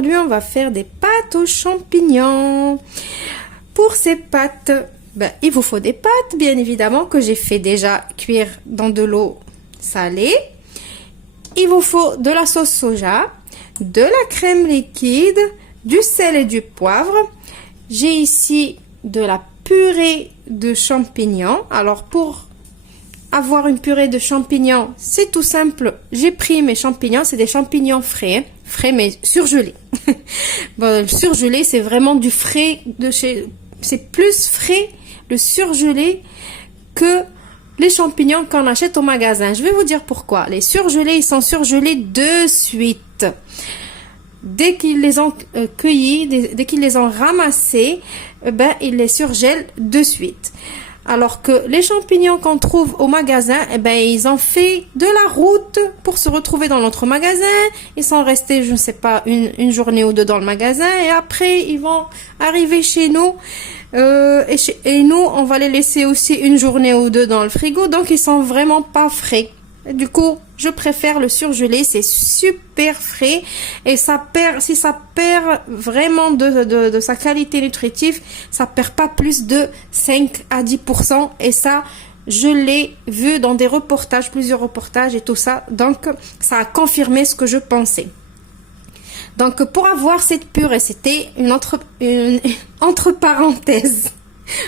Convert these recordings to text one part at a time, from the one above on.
aujourd'hui, on va faire des pâtes aux champignons. Pour ces pâtes, il vous faut des pâtes, bien évidemment, que j'ai fait déjà cuire dans de l'eau salée. Il vous faut de la sauce soja, de la crème liquide, du sel et du poivre. J'ai ici de la purée de champignons. Alors, pour avoir une purée de champignons, c'est tout simple. J'ai pris mes champignons, c'est des champignons frais, frais mais surgelés. Bon, surgelé, c'est vraiment du frais de chez... C'est plus frais, le surgelé, que les champignons qu'on achète au magasin. Je vais vous dire pourquoi. Les surgelés, ils sont surgelés de suite. Dès qu'ils les ont cueillis, dès qu'ils les ont ramassés, ils les surgèlent de suite. Alors que les champignons qu'on trouve au magasin, ils ont fait de la route pour se retrouver dans notre magasin. Ils sont restés, je ne sais pas, une journée ou deux dans le magasin. Et après, ils vont arriver chez nous. Et nous, on va les laisser aussi une journée ou deux dans le frigo. Donc, ils sont vraiment pas frais. Et du coup, je préfère le surgelé. C'est super frais. Et si ça perd vraiment de sa qualité nutritive, ça perd pas plus de 5 à 10%. Et ça, je l'ai vu dans des reportages, plusieurs reportages et tout ça. Donc, ça a confirmé ce que je pensais. Donc, pour avoir cette purée, c'était une entre parenthèses.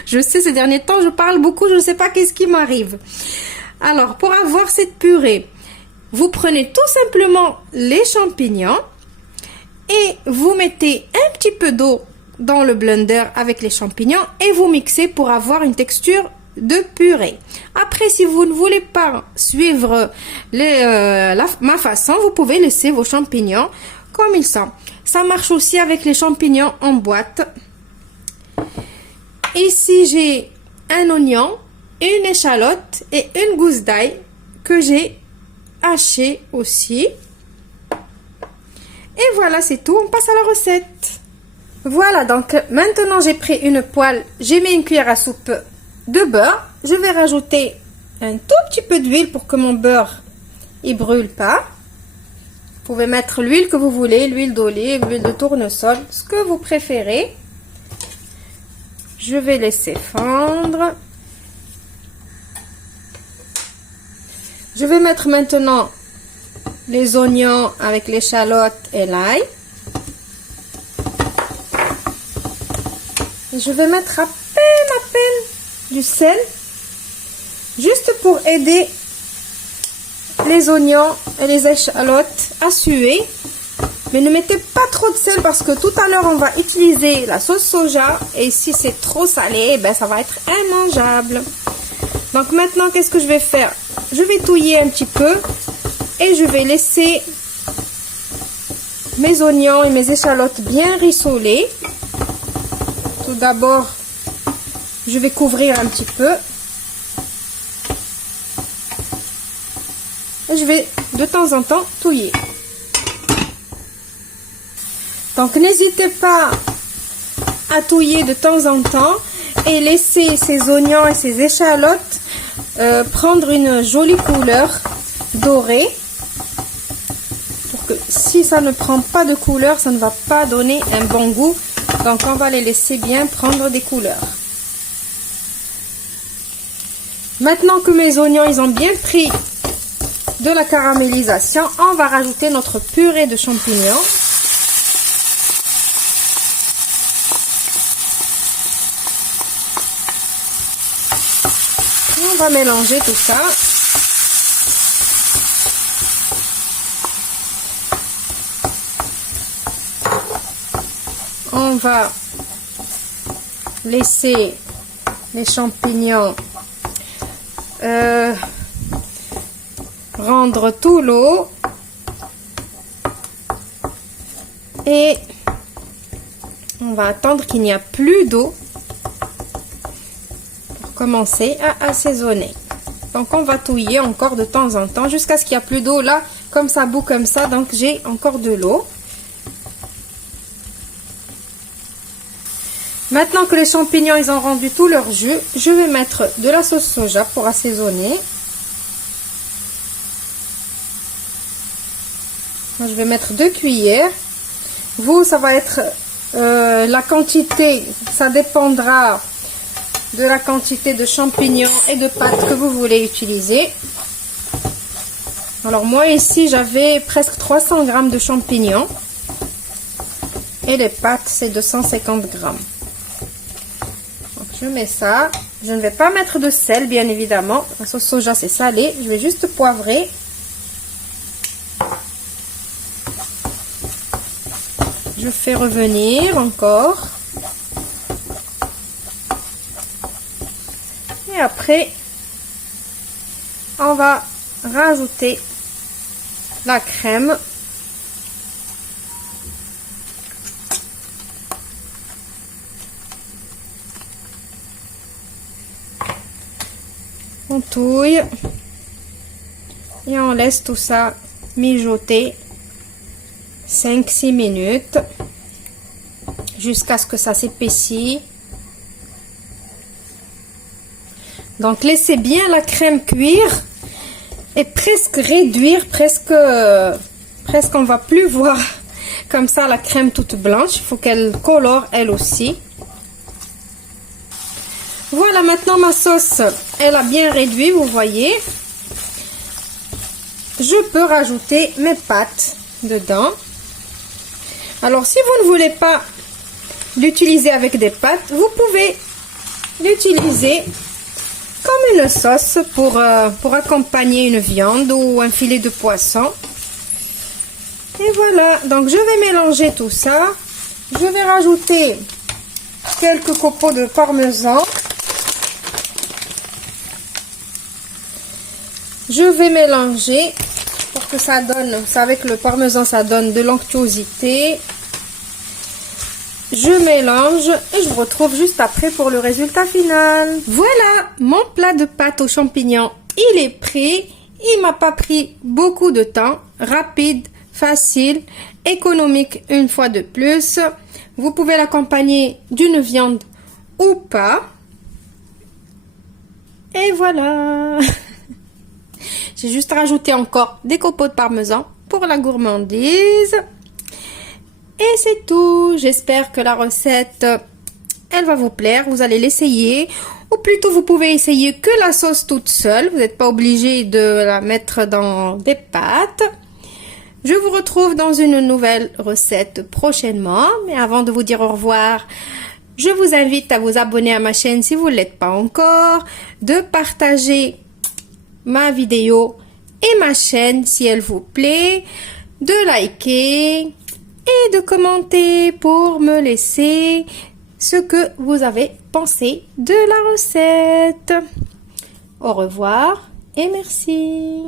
Je sais, ces derniers temps, je parle beaucoup, je ne sais pas qu'est-ce qui m'arrive. Alors, pour avoir cette purée, vous prenez tout simplement les champignons et vous mettez un petit peu d'eau dans le blender avec les champignons et vous mixez pour avoir une texture de purée. Après, si vous ne voulez pas suivre ma façon, vous pouvez laisser vos champignons comme ils sont. Ça marche aussi avec les champignons en boîte. Ici, j'ai un oignon, une échalote et une gousse d'ail que j'ai haché aussi. Et voilà, c'est tout. On passe à la recette. Voilà, donc maintenant j'ai pris une poêle. J'ai mis une cuillère à soupe de beurre. Je vais rajouter un tout petit peu d'huile pour que mon beurre ne brûle pas. Vous pouvez mettre l'huile que vous voulez, l'huile d'olive, l'huile de tournesol, ce que vous préférez. Je vais laisser fondre. Je vais mettre maintenant les oignons avec l'échalote et l'ail. Je vais mettre à peine du sel, juste pour aider les oignons et les échalotes à suer. Mais ne mettez pas trop de sel parce que tout à l'heure on va utiliser la sauce soja et si c'est trop salé, ça va être immangeable. Donc maintenant, qu'est-ce que je vais faire? Je vais touiller un petit peu et je vais laisser mes oignons et mes échalotes bien rissoler. Tout d'abord, je vais couvrir un petit peu. Et je vais de temps en temps touiller. Donc n'hésitez pas à touiller de temps en temps et laisser ces oignons et ces échalotes prendre une jolie couleur dorée. Pour que si ça ne prend pas de couleur, ça ne va pas donner un bon goût. Donc on va les laisser bien prendre des couleurs. Maintenant que mes oignons ils ont bien pris de la caramélisation, on va rajouter notre purée de champignons. Et on va mélanger tout ça. On va laisser les champignons rendre tout l'eau et on va attendre qu'il n'y a plus d'eau pour commencer à assaisonner. Donc on va touiller encore de temps en temps jusqu'à ce qu'il n'y a plus d'eau. Là, comme ça bout comme ça, donc j'ai encore de l'eau. Maintenant que les champignons ils ont rendu tout leur jus, je vais mettre de la sauce soja pour assaisonner. Je vais mettre 2 cuillères. Vous, ça va être la quantité, ça dépendra de la quantité de champignons et de pâtes que vous voulez utiliser. Alors moi ici j'avais presque 300 grammes de champignons et les pâtes c'est 250 grammes. Donc je mets ça. Je ne vais pas mettre de sel bien évidemment. La sauce soja c'est salé. Je vais juste poivrer. Je fais revenir encore. Et après, on va rajouter la crème. On touille. Et on laisse tout ça mijoter 5-6 minutes. Jusqu'à ce que ça s'épaissit. Donc laissez bien la crème cuire et presque réduire, presque on va plus voir comme ça la crème toute blanche. Il faut qu'elle colore elle aussi. Voilà, maintenant ma sauce, elle a bien réduit, vous voyez. Je peux rajouter mes pâtes dedans. Alors si vous ne voulez pas l'utiliser avec des pâtes, vous pouvez l'utiliser comme une sauce pour accompagner une viande ou un filet de poisson. Et voilà, donc je vais mélanger tout ça. Je vais rajouter quelques copeaux de parmesan. Je vais mélanger pour que ça donne, avec le parmesan ça donne de l'onctuosité. Je mélange et je vous retrouve juste après pour le résultat final. Voilà, mon plat de pâtes aux champignons, il est prêt. Il m'a pas pris beaucoup de temps, rapide, facile, économique une fois de plus. Vous pouvez l'accompagner d'une viande ou pas. Et voilà. J'ai juste rajouté encore des copeaux de parmesan pour la gourmandise. Et c'est tout. J'espère que la recette, elle va vous plaire. Vous allez l'essayer. Ou plutôt, vous pouvez essayer que la sauce toute seule. Vous n'êtes pas obligé de la mettre dans des pâtes. Je vous retrouve dans une nouvelle recette prochainement. Mais avant de vous dire au revoir, je vous invite à vous abonner à ma chaîne si vous ne l'êtes pas encore. De partager ma vidéo et ma chaîne si elle vous plaît. De liker. Et de commenter pour me laisser ce que vous avez pensé de la recette. Au revoir et merci.